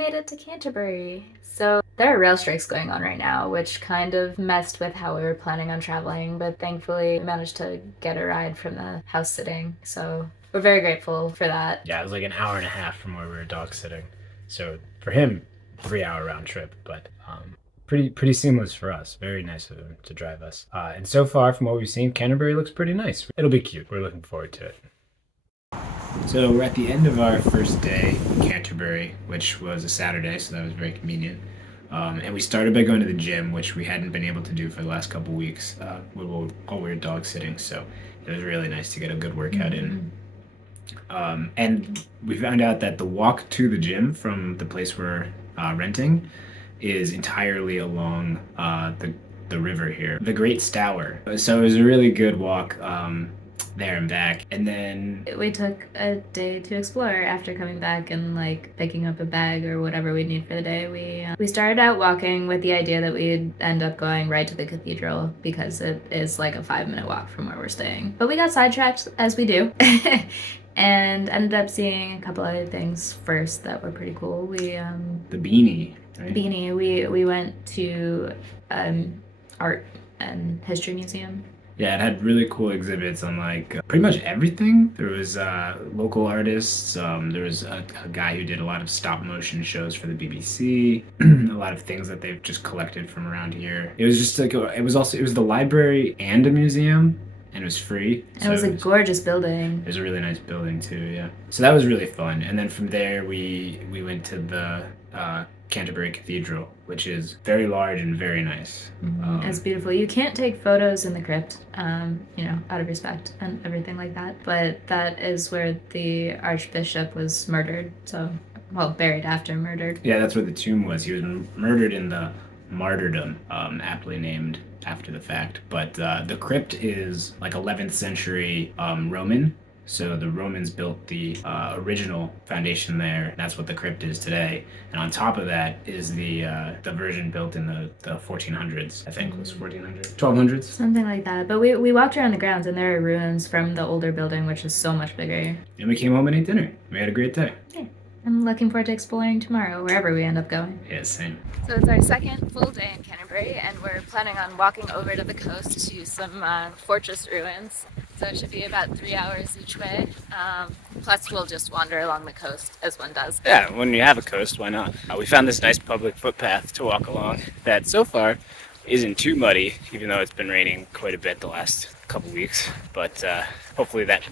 made it to Canterbury. So there are rail strikes going on right now, which kind of messed with how we were planning on traveling, but thankfully we managed to get a ride from the house sitting. So we're very grateful for that. Yeah, it was like an hour and a half from where we were dog sitting. So for him, 3 hour round trip, but pretty seamless for us. Very nice of him to drive us. And so far, from what we've seen, Canterbury looks pretty nice. It'll be cute. We're looking forward to it. So we're at the end of our first day in Canterbury, which was a Saturday, so that was very convenient. And we started by going to the gym, which we hadn't been able to do for the last couple weeks while we were dog sitting. So it was really nice to get a good workout in. And we found out that the walk to the gym from the place we're renting is entirely along the river here, the Great Stour. So it was a really good walk there and back. And then we took a day to explore after coming back and like picking up a bag or whatever we'd need for the day. We started out walking with the idea that we'd end up going right to the cathedral because it is like a 5-minute walk from where we're staying. But we got sidetracked, as we do. And ended up seeing a couple other things first that were pretty cool. The beanie, right? Beanie. We went to art and history museum. Yeah, it had really cool exhibits on like pretty much everything. There was local artists. There was a guy who did a lot of stop motion shows for the BBC. A lot of things that they've just collected from around here. It was just like it was the library and a museum. And it was free. So it was a gorgeous building. It was a really nice building too, yeah. So that was really fun. And then from there we went to the Canterbury Cathedral, which is very large and very nice. It's beautiful. You can't take photos in the crypt, out of respect and everything like that. But that is where the Archbishop was murdered. So, buried after murdered. Yeah, that's where the tomb was. He was murdered in the martyrdom, aptly named after the fact. But the crypt is like 11th century Roman. So the Romans built the original foundation there. That's what the crypt is today. And on top of that is the version built in the 1400s, I think. Was 1400s? 1200s? Something like that. But we walked around the grounds and there are ruins from the older building, which is so much bigger. And we came home and ate dinner. We had a great day. Yeah. I'm looking forward to exploring tomorrow, wherever we end up going. Yeah, same. So it's our second full day in Canterbury, and we're planning on walking over to the coast to some fortress ruins. So it should be about 3 hours each way. Plus, we'll just wander along the coast, as one does. Yeah, when you have a coast, why not? We found this nice public footpath to walk along that so far isn't too muddy, even though it's been raining quite a bit the last couple weeks. But hopefully that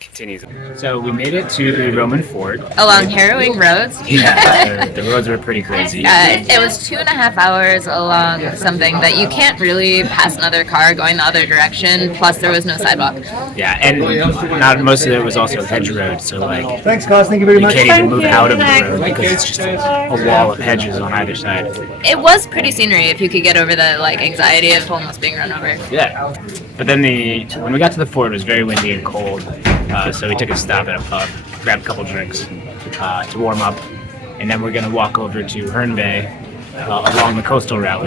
continues. So we made it to the Roman fort. Along harrowing roads. Yeah, the roads were pretty crazy. It was 2.5 hours along something that you can't really pass another car going the other direction, plus there was no sidewalk. Yeah, and not most of it was also hedge road, so like... Thanks guys, thank you very much. You can't even move out of the road because it's just a wall of hedges on either side. It was pretty scenery if you could get over the anxiety of almost being run over. Yeah, but then when we got to the fort, it was very windy and cold. So we took a stop at a pub, grabbed a couple drinks to warm up, and then we're going to walk over to Herne Bay along the coastal route.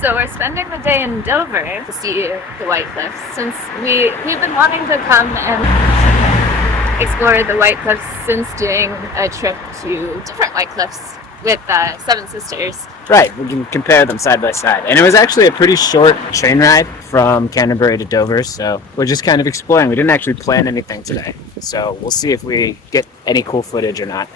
So we're spending the day in Dover to see the White Cliffs, since we've been wanting to come and explore the White Cliffs since doing a trip to different White Cliffs with Seven Sisters. Right, we can compare them side by side. And it was actually a pretty short train ride from Canterbury to Dover, so we're just kind of exploring. We didn't actually plan anything today, so we'll see if we get any cool footage or not.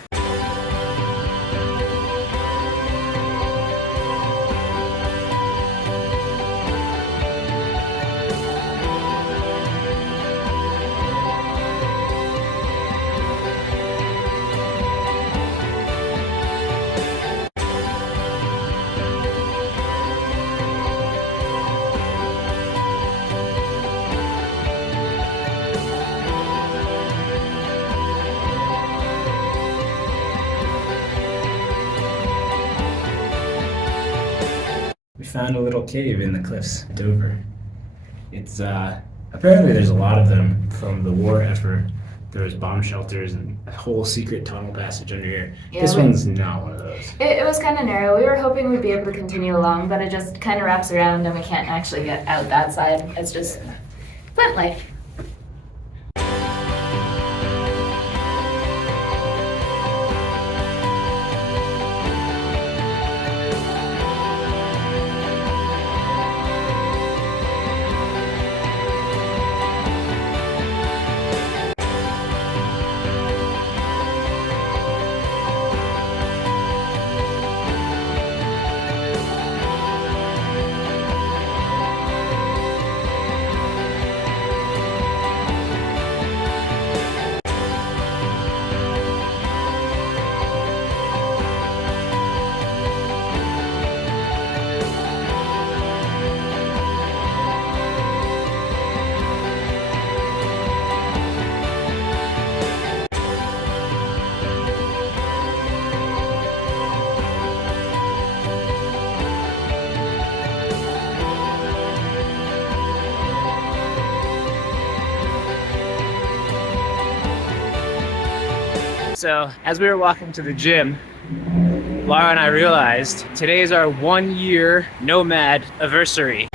We found a little cave in the cliffs, Dover. It's apparently there's a lot of them from the war effort. There's bomb shelters and a whole secret tunnel passage under here. Yeah, this one's not one of those. It was kind of narrow. We were hoping we'd be able to continue along, but it just kind of wraps around and we can't actually get out that side. It's just Flint life. So as we were walking to the gym, Laura and I realized today is our 1 year nomad anniversary.